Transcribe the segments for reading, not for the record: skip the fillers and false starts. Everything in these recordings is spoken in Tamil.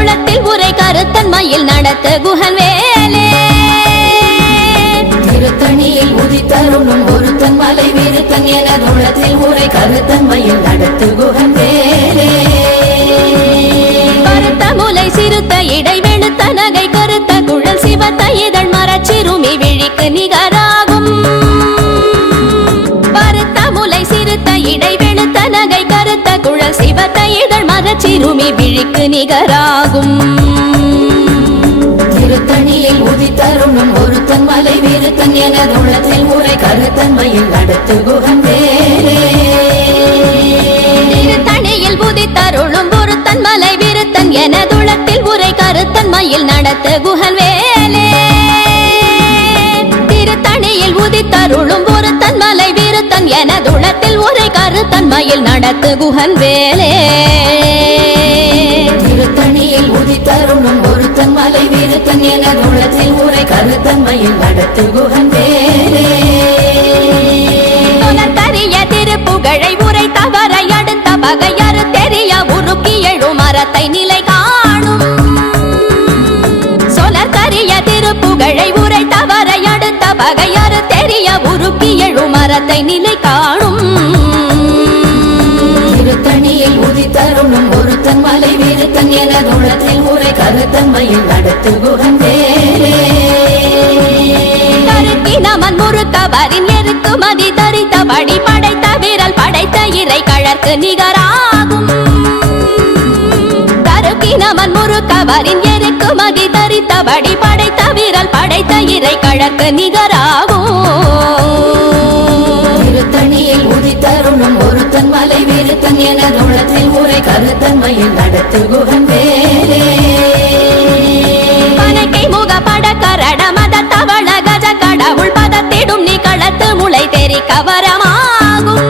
துளத்தில் உரை கருத்தன்மையில் நடத்த குஹன் வேலே திருத்தணியில் உதித்தருளும் ஒருத்தன் மலை விருத்தன் என துளத்தில் உரை கருத்தன்மையில் நடத்து குஹன் வேலே கருத்த முலை சிறுத்த இடை வெளுத்த நகை கருத்த குழல் சிவத்த இதழ் மரச்சிறுமி விழிக்கு நிகராகும் பருத்த முலை சிறுத்த இடை வெளுத்த நகை கருத்த குழல் சிவத்த இதழ் மரச்சிறுமி விழிக்கு நிகராகும் திருத்தணியில் உதித்தருளும் ஒருத்தன் மலை விருத்தன் என துளத்தில் உரை கருத்தன்மையில் நடத்து குஹன் வேலே திருத்தணியில் உதித்தருளும் ஒருத்தன் மலை விருத்தன் என துளத்தில் உரை கருத்தன்மையில் நடத்த குஹன் வேலே திருத்தணியில் உதித்தருளும் ஒருத்தன் மலை விருத்தன் என துளத்தில் உரை கருத்தன்மையில் நடத்து குஹன் வேலே திருத்தணியில் உதித்தருளும் ஒருத்தன் மலை விருத்தன் என துளத்தில் உரை கருத்தன்மையில் நடத்து குஹன் வேலே கரிய திருப்புகழை உரை தவறை அடுத்த பகையறு தெரிய உருக்கி எழும் மரத்தை நிலை காணும் சொலற்கரிய திருப்புகழை உரை தவறை அடுத்த பகையறு தெரிய உருக்கி எழும் மரத்தை நிலை காணும் திருத்தணியில் உதித்தருளும் ஒருத்தன் மலை விருத்தன் என துளத்தில் உரை கருத்தன்மையில் நடத்து குஹன் வேலே கருத்தினமன் முறுக்கவரின் எருக்கு மதி தரித்த படி படைத்த விரல் படைத்த இறை கழற்கு நிகராகும் கருத்தினமன் முறுக்கவரின் எருக்கு மதி தரித்த படி படைத்த விரல் படைத்த இறை கழற்கு நிகராகும் திருத்தணியில் உதித்தருளும் ஒருத்தன் மலை விருத்தன் என துளத்தில் உரை கருத்தன்மையில் நடத்து குஹன் வேலே பனைக்கை முக பட கரட மத தவள கஜ கடவுள் பதத்திடும் நீ களத்து முளை தெரி கவரமாகும்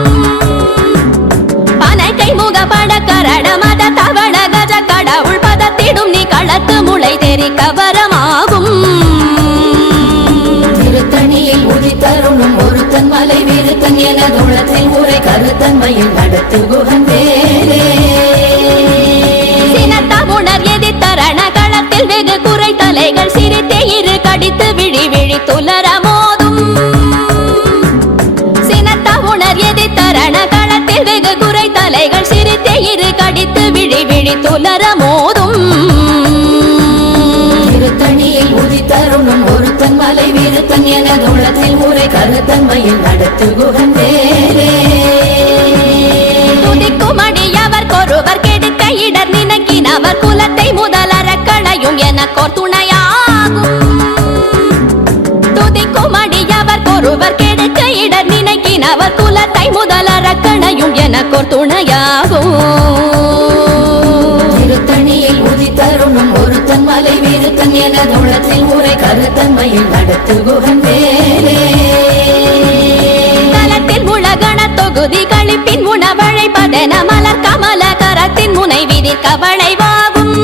பனைக்கை முக பட கரட மத தவள கஜ கடவுள் பதத்திடும் நீ களத்து முளை தெரி கவரமாகும் திருத்தணியில் உதித்தருளும் ஒருத்தன் மலை விருத்தன் என துளத்தில் உரை கருத்தன்மையில் நடத்து குஹன் வேலே சினத்தமுணர் எதிர்த்தரண களத்தில் வெகு குறை தலைகள் சிரித்தே இரு கடித்து விழி விழி துலர மோதும் சினத்தமுணர் எதிர்த்தரண களத்தில் வெகு குறை தலைகள் சிரித்தே இரு கடித்து விழி விழி துலர மோதும் திருத்தணியில் உதித்தருளும் ஒருத்தன் மலை விருத்தன் என துளத்தில் உரை கருத்தன்மையில் நடத்து குஹன் வேலே துதிக்கும் அடியவர் கொருவர் கெடுக்க இடர் நினைக்கினவர் குலத்தை முதலற களையும் எனக்கோர் துணையாகும் துதிக்கும் அடியவர் கொருவர் கெடுக்க இடர் நினைக்கினவர் குலத்தை முதலற களையும் எனக்கோர் துணையாகும் திருத்தணியில் உதித்தருளும் ஒருத்தன் மலை விருத்தன் என துளத்தில் உரை கருத்தன்மையில் நடத்து குஹன் வேலே தலத்தில் முழகண தொகுதி கழிப்பின் உணவழைப்பதென மலர் கமல கரத்தின் முனை விதி கவளைவாகும்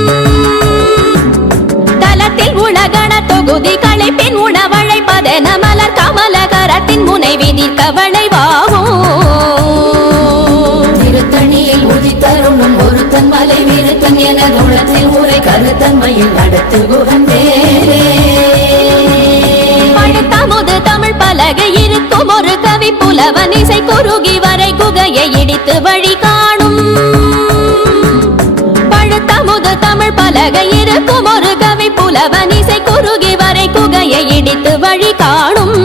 தலத்தில் உலகண தொகுதி கழிப்பின் உணவழைப்பதென மலர் கமல கரத்தின் முனை விதி கவளைவாகும் திருத்தணியில் உதித்தருளும் ஒருத்தன் மலை விருத்தன் என துளத்தில் உரை கருத்தன்மையில் நடத்து குஹன் வேலே பழுத்தமுது தமிழ் பலகை இருக்கும் ஒரு கவி புலவன் இசை குறுகி வரை குகையை இடித்து வழி காணும் பழுத்தமுது தமிழ் பலகை இருக்கும் ஒரு கவி புலவன் இசை குறுகி வரை குகையை இடித்து வழி காணும்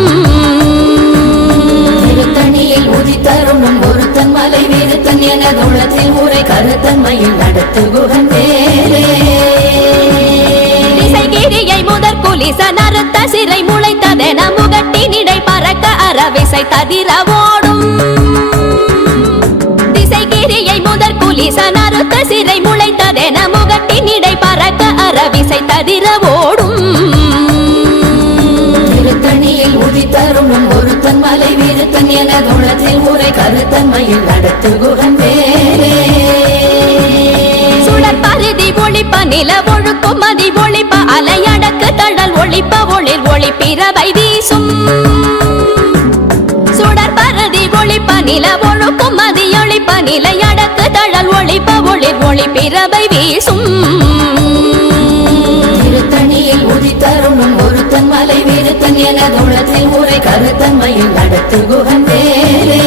திருத்தணியில் உதித்தருளும் ஒருத்தன் மலை விருத்தன் என துளத்தில் உரை கருத்தன்மையில் நடத்து குஹன் வேலே திசைகிரியை முதற் குலிச நறுத்த சிறை முளைத்ததென முகட்டினிடை பறக்க அறவிசை ததிர ஓடும் திசைகிரியை முதற் குலிச நறுத்த சிறை முளைத்ததென முகட்டினிடை பறக்க அறவிசை ததிர ஓடும் திருத்தணியில் உதித்தருளும் ஒருத்தன் மலை விருத்தன் என துளத்தில் உரை கருத்தன்மையில் நடத்து குஹன் வேலே சுடர் பருதி ஒளிப்ப நில ஒழுக்கும் மதி ஒளிப்ப அலையடக்கு தழல் ஒளிப்ப ஒளிர் ஒளிப்பிறவை வீசும் சுடர் பருதி ஒளிப்ப நில ஒழுக்கும் மதி ஒளிப்ப நிலையடக்கு தழல் ஒளிப்ப ஒளிர் ஒளிப்பிறவை வீசும் கருத்தன்மையில் நடத்து குகந்தேரே.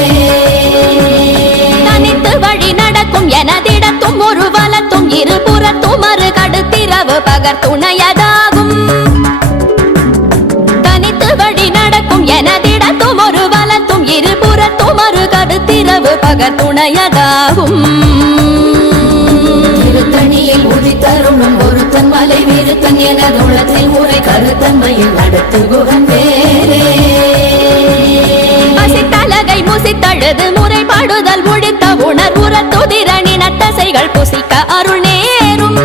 தனித்து வழி நடக்கும் எனதிடத்தும் ஒரு வலத்தும் இருபுறத்தும் மறு கடுத்திரவு பகர் துணையதாகும். தனித்து வழி நடக்கும் எனதிடத்தும் ஒரு வலத்தும் இருபுறத்தும் மறு கடுத்திரவு பகர் துணையதாகும். திருத்தணியில் உதித்தருணும் ஒருத்தன் மலை விருத்தன் எனதுள்ளத்தில் முறை கருத்தன்மையில் நடத்து குகந்தேரே. பசித்தலகை முசித்தழுது முறைப்பாடுதல் ஒழித்த உணர்வுற துதிரணின தசைகள் புசிக்க அருள் நேரும்.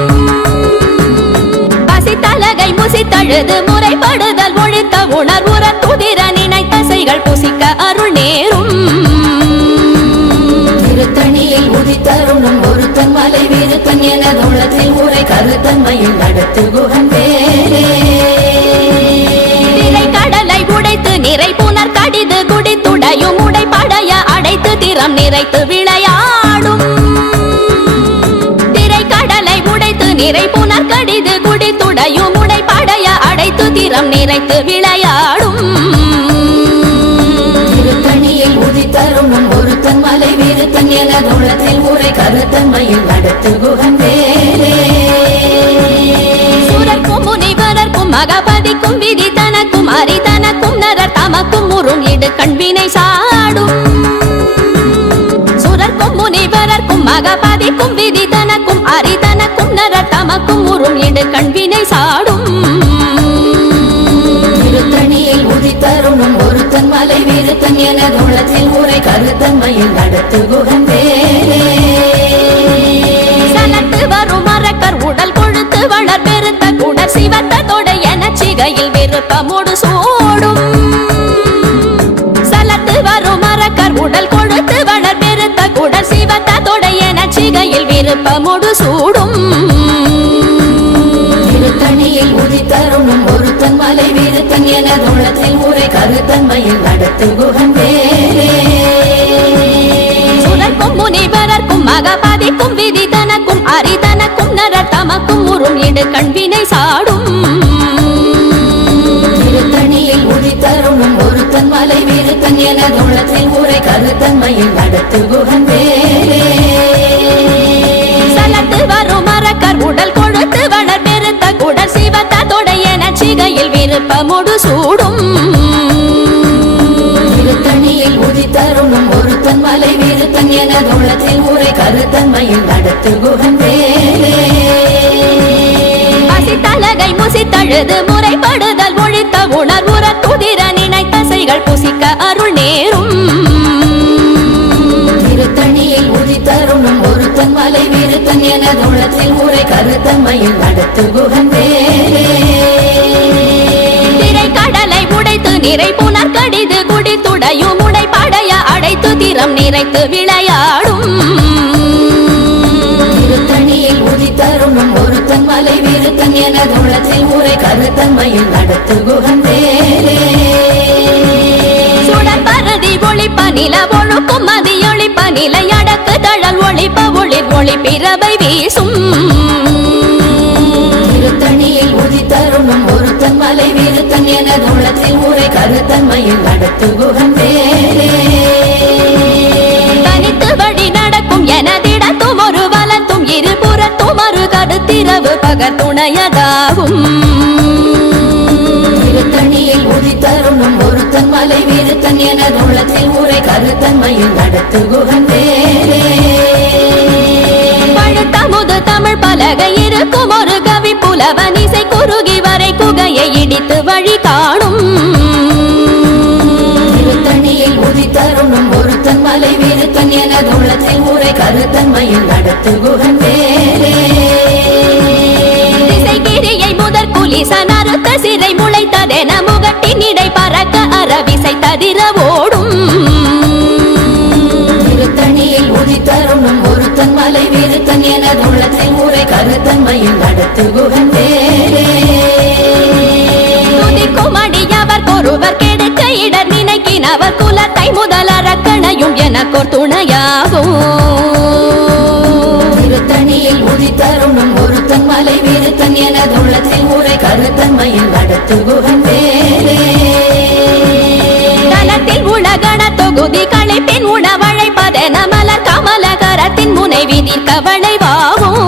பசித்தலகை முசித்தழுது முறைப்படுதல் ஒழித்த உணர்வுற துதிரணின தசைகள் புசிக்க அருள் நேரும். திருத்தணியில் உதித்தருணும் ஒருத்தன் மலை விருத்தன் எனதுள்ளத்தில் முறை கருத்தன்மையில் நடத்து குகந்தேரே. திரை கடலை உடைத்து நிறை புனர் கடிது குடித்துடையும் உடைப்படைய அடைத்து திறம் நிறைத்து விளையாடும். திரை கடலை உடைத்து நிறை புனர் கடிது குடித்துடையும் உடைப்படைய அடைத்து திறம் நிறைத்து விளையாடும். திருத்தணியில் உதித்தருணும் ஒருத்தன் மலை விருத்தன் எனதுள்ளத்தில் முறை கருத்தன்மையில் நடத்து குகந்தேரே. சுரர்க்கும் முனிவரர்க்கும் மகபதிக்கும் விதி தனக்கும் அரிதனக்கும் நரர் தமக்கும் முறும் இடு கண்வினை சாடும். சுரர்க்கும் முனிவரர்க்கும் மகபதிக்கும் விதி தனக்கும் அரிதனக்கும் நரர் தமக்கும் முறும் இடு கண்வினை சாடும். திருத்தணியில் உதித்தருணும் ஒருத்தன் மலை விருத்தன் எனதுள்ளத்தில் முறை கருத்தன்மையில் நடத்து குகந்தேரே. சலத்து வரும் மரக்கர் உடல் கொழுத்து வளர் பெருத்த குடர் சிவத்த தொடை என சிகையில் விருப்பமோடு சூடும். சலத்து வரும் மரக்கர் உடல் கொழுத்து வளர் பெருத்த குடர் சிவத்த தொடை என சிகையில் விருப்பமோடு சூடும். திருத்தணியில் உதித்தருணும் ஒருத்தன் மலை விருத்தன் எனதுள்ளத்தில் முறை கருத்தன்மையில் நடத்து குகந்தேரே. சுரர்க்கும் முனிவரர்க்கும் மகபதிக்கும் விதி தனக்கும் அரிதனக்கும் நரர் தமக்கும் முறும் இடு கண்வினை சாடும். திருத்தணியில் உதித்தருணும் ஒருத்தன் மலை விருத்தன் எனதுள்ளத்தில் முறை கருத்தன்மையில் நடத்து குகந்தேரே. சலத்து வரும் மரக்கர் உடல் கொழுத்து வளர் பெருத்த குடர் சிவத்த தொடை என சிகையில் விருப்பமோடு சூடும். திருத்தணியில் உதித்தருணும் ஒருத்தன் மலை விருத்தன் எனதுள்ளத்தில் முறை கருத்தன்மையில் நடத்து குகந்தேரே. பசித்தலகை முசித்தழுது முறைப்படுதல் ஒழித்த உணர்வுற துதிர நினைத்த தசைகள் புசிக்க அருள் நேரும். திருத்தணியில் உதித்தருணும் ஒருத்தன் மலை விருத்தன் எனதுள்ளத்தில் முறை கருத்தன்மையில் நடத்து குகந்தேரே. திரை கடலை உடைத்து நிறை புனர் கடிது குடித்துடையும் உடைப்படைய அடைத்து திறம் நிறைத்து விளையாடும். திருத்தணியில் உதித்தருணும் ஒருத்தன் மலை விருத்தன் எனதுள்ளத்தில் முறை கருத்தன்மையில் நடத்து குகந்தேரே. சுடர் பருதி ஒளிப்ப நில ஒழுக்கும் மதியொளிப்ப நிலை அடக்கு தழல் ஒளிப்ப ஒளிர் ஒளி பிறவை வீசும். திருத்தணியில் உதித்தருணும் ஒருத்தன் மலை விருத்தன் எனதுள்ளத்தில் முறை கருத்தன்மையில் நடத்து குகந்தேரே. தனித்து வழி நடக்கும் எனதிடத்தும் ஒரு வலத்தும் இருபுறத்தும் மறு கடுத்திரவு பகர் துணையதாகும். திருத்தணியில் உதித்தருணும் ஒருத்தன் மலை விருத்தன் எனதுள்ளத்தில் முறை கருத்தன்மையில் நடத்து குகந்தேரே. பழுத்தமுது தமிழ் பலகை இருக்கும் ஒரு கவி புலவன் இசை குறுகி வரை குகையை இடித்து வழி காணும். திருத்தணியில் உதித்தருணும் ஒருத்தன் மலை விருத்தன் எனதுள்ளத்தில் முறை கருத்தன்மையில் நடத்து குகந்தேரே. திசைகிரியை முதற் குலிசன் அறுத்த சிறை முளைத்ததென முகட்டின் இடை பறக்க அறவிசை ததிர ஓடும். திருத்தணியில் உதித்தருணும் ஒருத்தன் மலை விருத்தன் எனதுள்ளத்தில் முறை கருத்தன்மையில் நடத்து குகந்தேரே. துதிக்கும் அடியவர் கொருவர் கெடுக்க இடர் நினைக்கினவர் குலத்தை முதல் அரக்கணையும் எனக்கோர் துணையாகும். திருத்தணியில் உதித்தருணும் ஒருத்தன் மலை விருத்தன் எனதுள்ளத்தில் முறை கருத்தன்மையில் நடத்து குகந்தேரே. தொகுதி களைப்பின் உணவழைப்பதென மலர் கமலகரத்தின் முனைவி கவலை வாகும்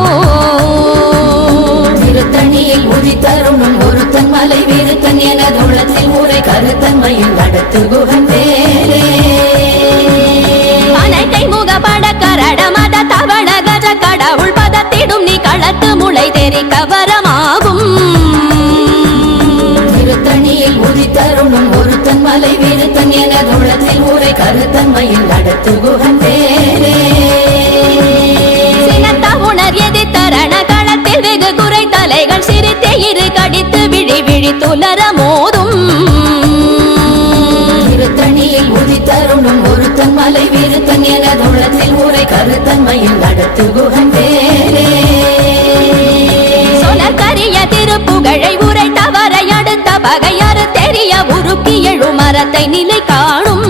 திருத்தணியில் உதித்தருணும் ஒருத்தன் மலை வீருத்தன் எனதுள்ளத்தில் ஊரை கருத்தன்மையில் நடத்து குகன் வேலே அனைத்தை முகப்பட கரட மத தவள கஜ கடவுள் பதத்திடும் நீ களத்து முளை தெரி கவரமாகும் திருத்தணியில் உதித்தருணும் ஒருத்தன் மலை வீருத்தன் எனதுள்ளத்தில் ஊரை கருத்தன்மையில் நடத்து குகன் வேலே சினத்த உணர் எதிர்த்தரண களத்தில் வெகு குறை தலைகள் சிரித்தே இரு கடித்து விழி விழி துலர மோதும் திருத்தணியில் உதித்தருணும் ஒருத்தன் மலை வீருத்தன் எனதுள்ளத்தில் ஊரை கருத்தன்மையில் நடத்து குகன் வேலே சொலர் கரிய திருப்புகழை உரை தவறை அடுத்த பகையாறு தெரிய உருக்கி எழு மரத்தை நிலை காணும்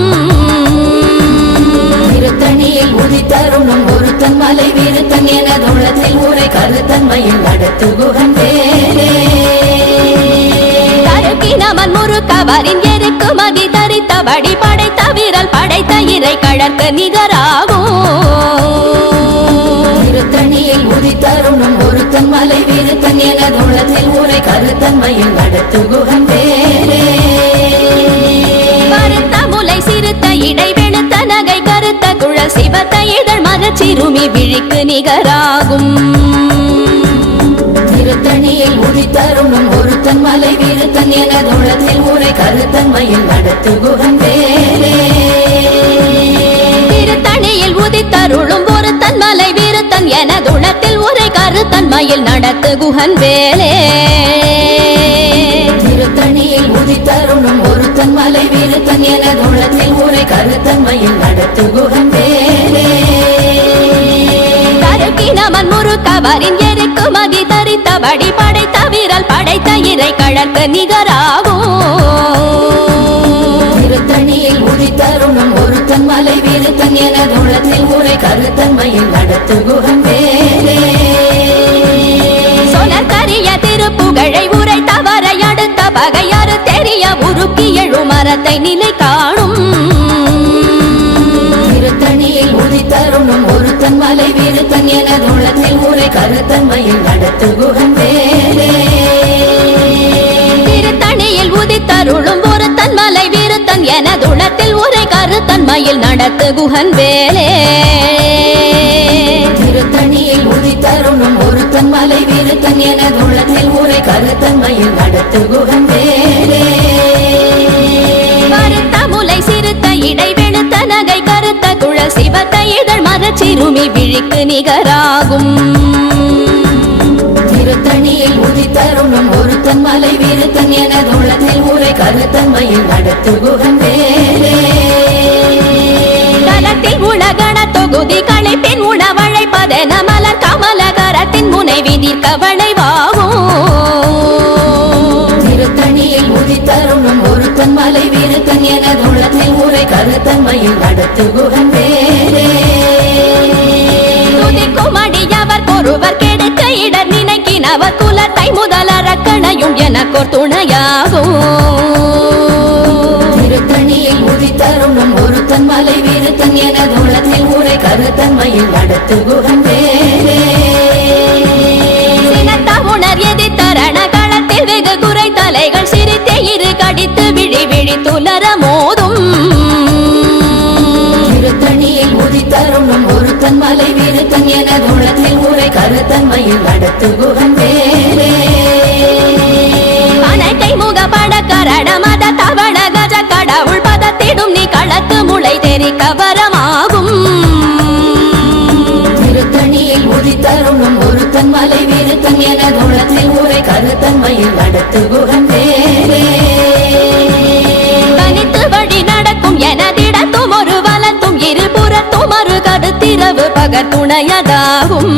திருத்தணியில் உதித்தருணும் ஒருத்தன் மலை வீருத்தன் எனதுள்ளத்தில் ஊரை கருத்தன்மையில் நடத்து குகன் வேலே தருக்கினவன் முறுக்கவரின் எருக்கு மதி தரித்தபடி படைத்த வீரல் படைத்த இறை கழற்கு நிகராகும் திருத்தணியில் உதித்தருணும் ஒருத்தன் மலை வீருத்தன் எனதுள்ளத்தில் ஊரை கருத்தன்மையில் நடத்து குகன் வேலே கருத்த முலை சிறுத்த இடை வெளுத்த நகை கருத்த குழல் சிவத்த இதழ் மரச்சிறுமி விழிக்கு நிகராகும் திருத்தணியில் உதித்தருணும் ஒருத்தன் மலை வீருத்தன் எனதுள்ளத்தில் ஊரை கருத்தன்மையில் நடத்து குகன் வேலே திருத்தணியில் உதித்தருளும் ஒருத்தன் மலை வீருத்தன் எனதுளத்தில் உரை கருத்தன்மையில் நடத்து குகன் வேலே திருத்தணியில் உதித்தருணும் ஒருத்தன் மலை வீருத்தன் எனதுள்ளத்தில் ஊரை கருத்தன்மையில் நடத்து குகன் வேலே தருக்கினவன் முறுக்கவரின் எருக்கு மதி தரித்தபடி படைத்த வீரல் படைத்த இறை கழற்கு நிகராகும் திருத்தணியில் உதித்தருணும் ஒருத்தன் மலை வீருத்தன் எனதுள்ளத்தில் ஊரை கருத்தன்மையில் நடத்து குகன் வேலே சொலர் கரிய திருப்புகழை உரை தவறை அடுத்த பகையாறு தெரிய உருக்கி எழு மரத்தை நிலை காணும் திருத்தணியில் உதித்தருணும் ஒருத்தன் மலை வீருத்தன் எனதுள்ளத்தில் ஊரை கருத்தன்மையில் நடத்து குகன் வேலே திருத்தணியில் உதித்தருளும் ஒருத்தன் மலை வீருத்தன் எனதுளத்தில் உரை கருத்தன்மையில் நடத்து குகன் வேலே திருத்தணியில் உதித்தருணும் ஒருத்தன் மலை வீருத்தன் எனதுள்ளத்தில் ஊரை கருத்தன்மையில் நடத்து குகன் வேலே கருத்த முலை சிறுத்த இடை வெளுத்த நகை கருத்த குழல் சிவத்த இதழ் மரச்சிறுமி விழிக்கு நிகராகும் திருத்தணியில் உதித்தருணும் ஒருத்தன் மலை வீருத்தன் எனதுள்ளத்தில் ஊரை கருத்தன்மையில் நடத்து குகன் வேலே கலத்தில் உலகண தொகுதி களைப்பின் உணவழைப்பதென மலர் கமலகரத்தின் முனைவி கவலை வாகும் திருத்தணியில் உதித்தருணும் ஒருத்தன் மலை வீருத்தன் எனதுள்ளத்தில் ஊரை கருத்தன்மையில் நடத்து குகன் வேலே துதிக்கும் அடியவர் ஒருவர் கெடுக்க இடர் நினைக்கினவர் குலத்தை முதலறக்கணையும் எனக்கோர் துணையாகும் திருத்தணியில் உதித்தருணும் ஒருத்தன் மலை வீருத்தன் எனதுள்ளத்தில் ஊரை கருத்தன்மையில் நடத்து குகன் வேலே சினத்த உணர் எதிர்த்தரண களத்தில் வெகு குறை தலைகள் சிரித்தே இரு கடித்து விழி விழி துலர மோதும் திருத்தணியில் உதித்தருணும் ஒருத்தன் மலை வீருத்தன் எனதுள்ளத்தில் ஊரை கருத்தன்மையில் நடத்து குகன் வேலே அனைத்தை முகப்பட கரட மத தவள கஜ கடவுள் பதத்திடும் நீ களத்து முளை தெரி கவரமாகும் திருத்தணியில் உதித்தருணும் ஒருத்தன் மலை வீருத்தன் எனதுள்ளத்தில் ஊரை கருத்தன்மையில் நடத்து குகன் வேலே தனித்து வழி நடக்கும் எனதிடத்தும் ஒரு வலத்தும் இருபுறத்தும் ஒரு கடுத்திரவு பகர் துணையதாகும்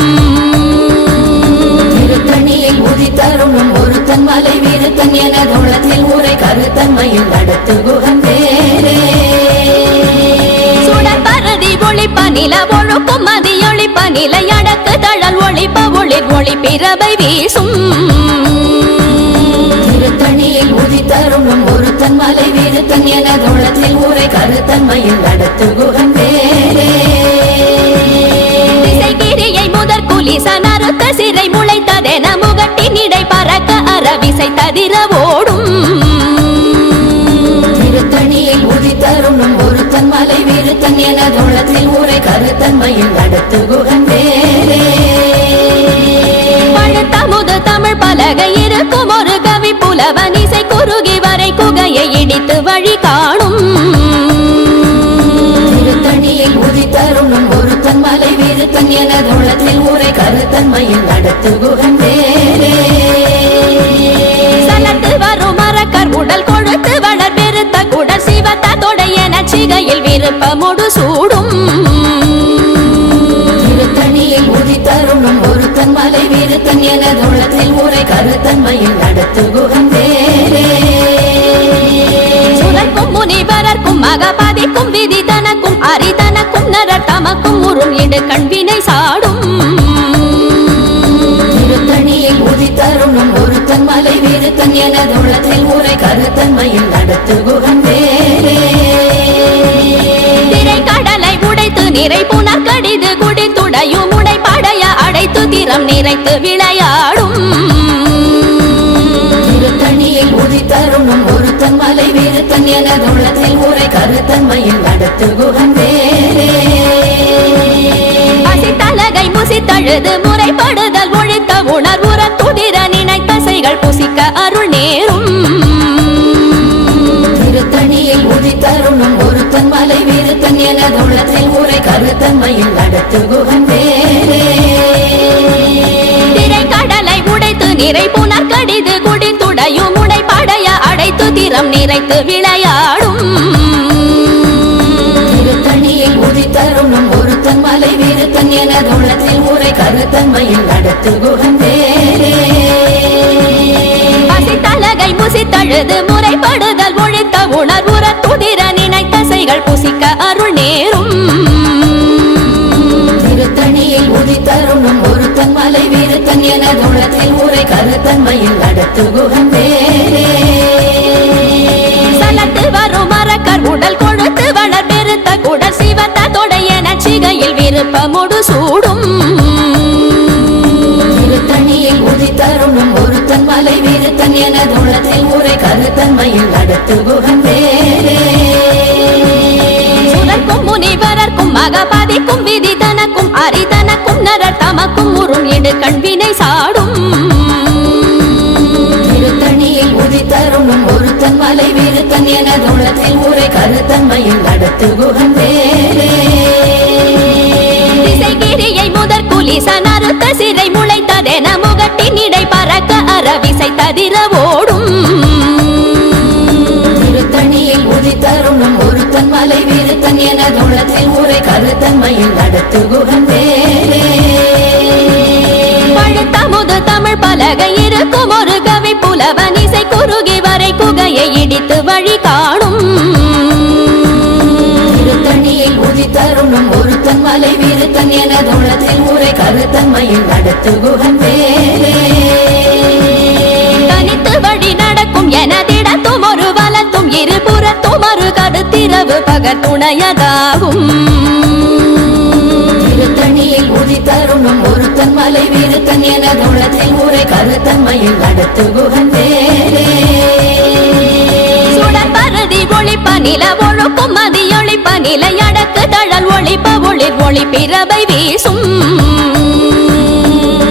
திருத்தணியில் உதித்தருணும் ஒருத்தன் மலை வீருத்தன் எனதுள்ளத்தில் ஊரை கருத்தன்மையில் நடத்து குகன் வேலே சுடற்பரதி ஒளிப்ப நில ஒழுக்கும் மதியொளிப்ப நிலை அடக்கு தழல் ஒளிப்ப ஒளிர் ஒளி பிறவை வீசும் திருத்தணியில் உதித்தருணும் ஒருத்தன் மலை வீருத்தன் எனதுள்ளத்தில் ஊரை கருத்தன் கருத்தன்மையில் நடத்துகுகன் வேலே திசைகிரியை முதற் குலிசன் அறுத்த சிறை முளைத்ததென முகட்டின் இடை பறக்க அரவிசை ததிர ஓடும் திருத்தணியில் உதித்தருணும் ஒருத்தன் மலை விருத்தன் எனதுள்ளத்தில் ஊரை கருத்தன்மையில் நடத்துகுகன் வேலே பழுத்தமுது தமிழ் பலகை இருக்கும் ஒரு கவி புலவன் இசை குறுகி வரை குகையை இடித்து வழி காணும் திருத்தணியில் உதித்தருணும் ஒருத்தன் மலை விருத்தன் எனதுள்ளத்தில் ஊரை கருத்தன்மையில் நடத்துகுகன் வேலே சலத்து வரும் மரக்கர் உடல் கொழுத்து வளர் பெருத்த குடல் சிவத்த தொடையென சிகையில் விருப்பமுடு சூடும் திருத்தணியில் உதித்தருணும் ஒருத்தன் மலை விருத்தன் எனதுள்ளத்தில் ஊரை கருத்தன்மையில் நடத்துகுகன் வேலே சுரக்கும் முனிவரர்க்கும் மகபதிக்கும் விதி தனக்கும் அரிதனக்கும் நரர் தமக்கும் உறும் இடு கண்வினை சாடும் திருத்தணியில் உதித்தருணும் ஒருத்தன் மலை விருத்தன் எனதுள்ளத்தில் ஊரை கருத்தன்மையில் நடத்துகுகன் வேலே திரை கடலை உடைத்து நிறை புனர் கடிது குடித்துடையும் உடை படைய அடைத்து திறம் நிறைத்து விளையாடும் திருத்தணியில் உதித்தருணும் ஒருத்தன் மலை விருத்தன் எனதுள்ளத்தில் ஊரை கருத்தன்மையில் நடத்துகுகன் வேலே பசித்தலகை முசித்தழுது முறைப்படுதல் ஒழித்த உணர்வுற துதிர நினைத்தசைகள் புசிக்க அருள் நேரும் திருத்தணியில் உதித்தருணும் ஒருத்தன் மலை விருத்தன் எனதுள்ளத்தில் ஊரை கருத்தன்மையில் நடத்துகுகன் வேலே திரை கடலை உடைத்து நிறை புனர் கடிது குடித்துடையும் உடை படைய அடைத்து திறம் நிறைத்து விளையாடும் திருத்தணியில் உதித்தருணும் ஒருத்தன் மலை விருத்தன் எனதுள்ளத்தில் ஊரை கருத்தன்மையில் நடத்துகுகன் வேலே பசித்தலகை முசித்தழுது முறைப்படுதல் ஒழித்த உணர்வுற துதிர நினைத்தசைகள் புசிக்க அருள் நேரும் திருத்தணியில் உதித்தருணும் ஒருத்தன் மலை விருத்தன் எனதுள்ளத்தில் ஊரை கருத்தன்மையில் நடத்துகுகன் வேலே சலத்து வரும் மரக்கர் உடல் கொழுத்து வளர் பெருத்த குடல் சிவத்த தொடையென சிகையில் விருப்பமுடு சூடும் திருத்தணியில் உதித்தருணும் ஒருத்தன் மலை விருத்தன் எனதுள்ளத்தில் ஊரை கருத்தன்மையில் நடத்துகுகன் வேலே சுரக்கும் முனிவரர்க்கும் மகபதிக்கும் விதி தனக்கும் அரிதனக்கும் நரர் தமக்கும் உறும் இடு கண்வினை சாடும் திருத்தணியில் உதித்தருணும் ஒருத்தன் மலை விருத்தன் எனதுள்ளத்தில் ஊரை கருத்தன்மையில் நடத்துகுகன் வேலே திசைகிரியை முதற் குலிசன் அறுத்த சிறை முளைத்ததென முகட்டின் இடை பறக்க அரவிசை ததிர ஓடும் திருத்தணியில் உதித்தருணும் ஒருத்தன் மலை விருத்தன் எனதுள்ளத்தில் ஊரை கருத்தன்மையில் நடத்துகுகன் வேலே பழுத்தமுது தமிழ் பலகை இருக்கும் ஒரு கவி புலவன் இசை குறுகி வரை குகையை இடித்து வழி காணும் திருத்தணியில் உதித்தருணும் ஒருத்தன் மலை விருத்தன் எனதுள்ளத்தில் ஊரை கருத்தன்மையில் நடத்துகுகன் வேலே தனித்து வழி நடக்கும் எனதிடத்தும் ஒரு வலத்தும் இருபுறத்தும் ஒரு கருத்திரவு பகர் துணையதாகும் திருத்தணியில் உதித்தருணும் ஒருத்தன் மலை விருத்தன் எனதுள்ளத்தில் ஊரை கருத்தன்மையில் நடத்துகுகன் வேலே சுடர் பருதி ஒளிப்ப நில ஒழுக்கும் மதியொளிப்ப நிலை அடக்கு தழல் ஒளிப்ப ஒளிர் ஒளி பிறவை வீசும்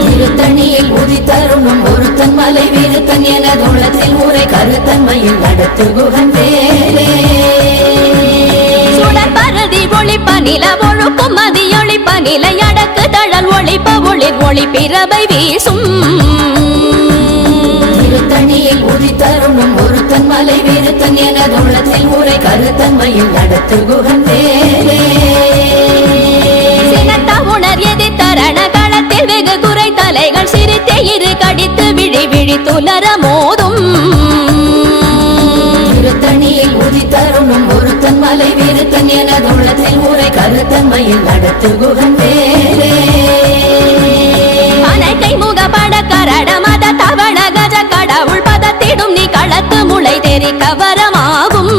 திருத்தணியில் உதித்தருணும் ஒருத்தன் மலை விருத்தன் எனதுள்ளத்தில் ஊரை கருத்தன்மையில் நடத்துகுகன் வேலே சுடர் பருதி ஒளிப்ப நில ஒழுக்கும் மதியொளிப்ப நிலை அடக்கு தழல் ஒளிப்ப ஒளிர் ஒளி பிறவை வீசும் திருத்தணியில் உதித்தருணும் ஒருத்தன் மலை விருத்தன் எனதுள்ளத்தில் ஊரை கருத்தன்மையில் நடத்துகுகன் வேலே சினத்த உணர் எதிர்த்தரண களத்தில் வெகு குறை தலைகள் சிரித்தே இரு கடித்து விழி விழி துலர மோதும் திருத்தணியில் உதித்தருணும் ஒருத்தன் மலை விருத்தன் எனதுள்ளத்தில் ஊரை கருத்தன்மையில் நடத்துகுகன் வேலே அனைக்கை முகப்பட கரட மத தவள கஜ கடவுள் பதத்திடும் நீ களத்து முளை தெரி கவரமாகும்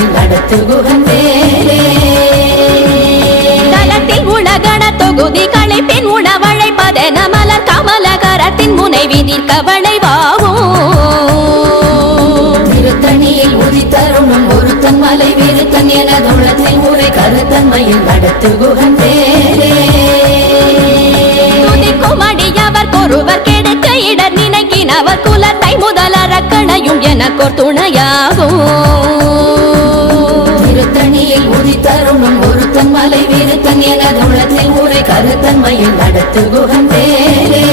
தன்மையில் நடத்துகுகன் வேலே தலத்தில் உலகண தொகுதி களைப்பின் உணவழைப்பதென மலர் கமலகரத்தின் முனை விதிர்க்க வளைவாகும் திருத்தணியில் உதித்தருணும் ஒருத்தன் மலை விருத்தன் எனதுள்ளத்தில் உரை கருத்தன்மையில் நடத்துகுகன் வேலே துதிக்கும் அடியவர் ஒருவர் கெடுக்க இடர் நினைக்கினவர் குலத்தை முதலறக்கணையும் எனக்கோர் துணையாகும் திருத்தணியில் உதித்தருணும் ஒருத்தன் மலை விருத்தன் எனதுள்ளத்தில் உரை கருத்தன்மையில் நடத்துகுகன் வேலே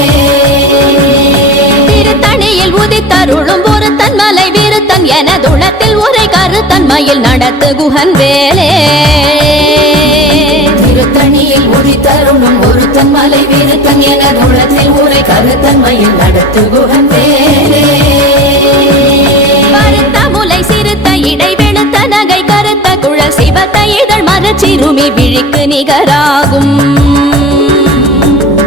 திருத்தணியில் உதித்தருளும் ஒருத்தன் மலை விருத்தன் எனதுளத்தில் உரை கருத்தன்மையில் நடத்துகுகன் வேலே திருத்தணியில் உதித்தருணும் ஒருத்தன் மலை விருத்தன் எனதுள்ளத்தில் உரை கருத்தன்மையில் நடத்துகுகன் வேலே கருத்த முலை சிறுத்த இடை வெளுத்த நகை கருத்த குழல் சிவத்த இதழ் மரச்சிறுமி விழிக்கு நிகராகும்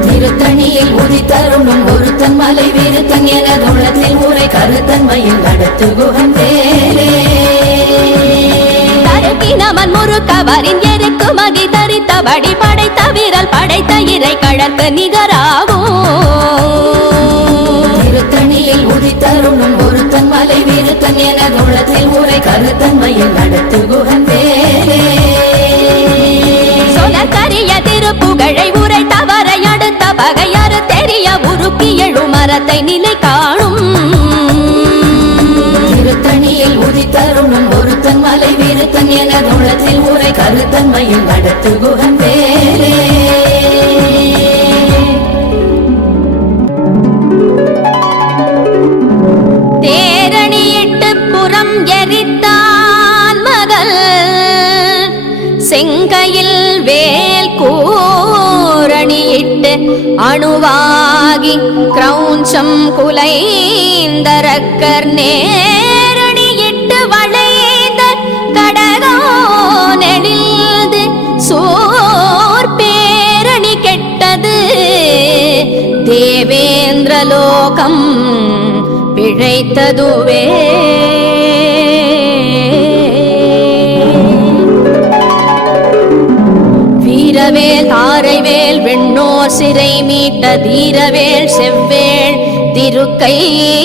திருத்தணியில் உதித்தருணும் ஒருத்தன் மலை விருத்தன் எனதுள்ளத்தில் உரை கருத்தன்மையில் நடத்துகுகன் வேலே தருக்கினமன் முறுக்கவரின் எருக்கு மகி தரித்தபடி படைத்த விரல் படைத்த இறை கழற்கு நிகராகும் திருத்தணியில் உதித்தருணும் ஒருத்தன் மலை விருத்தன் எனதுள்ளத்தில் உரை கருத்தன்மையில் நடத்துகுகன் வேலே சொலக்கரிய திருப்புகழை உரை தவறை அடுத்த பகையறு தெரிய உருக்கி எழும் மரத்தை நிலை காணும் திருத்தணியில் உதித்தருணும் ஒருத்தன் மலை விருத்தன் எனதுள்ளத்தில் உரை கருத்தன்மையில் நடத்துகுகன் வேலே தேரணியிட்டு புறம் எரித்தான் மகள் செங்கையில் வேல் கூரணியிட்டு அணுவாகி கிரௌஞ்சம் குலைந்தரக்கர் நேரணியிட்டு வளைந்த கடகோ நெடில்து சோர் பேரணி கெட்டது தேவேந்திரலோகம் பிழைத்ததுவே வீரவேல் தாரைவேல் வெண்ணோர் சிறை மீட்ட தீரவேல் செவ்வேள் திருக்கைவேல்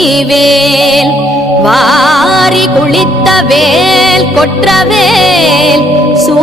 வாரி குளித்த வேல் கொற்றவேல் சோ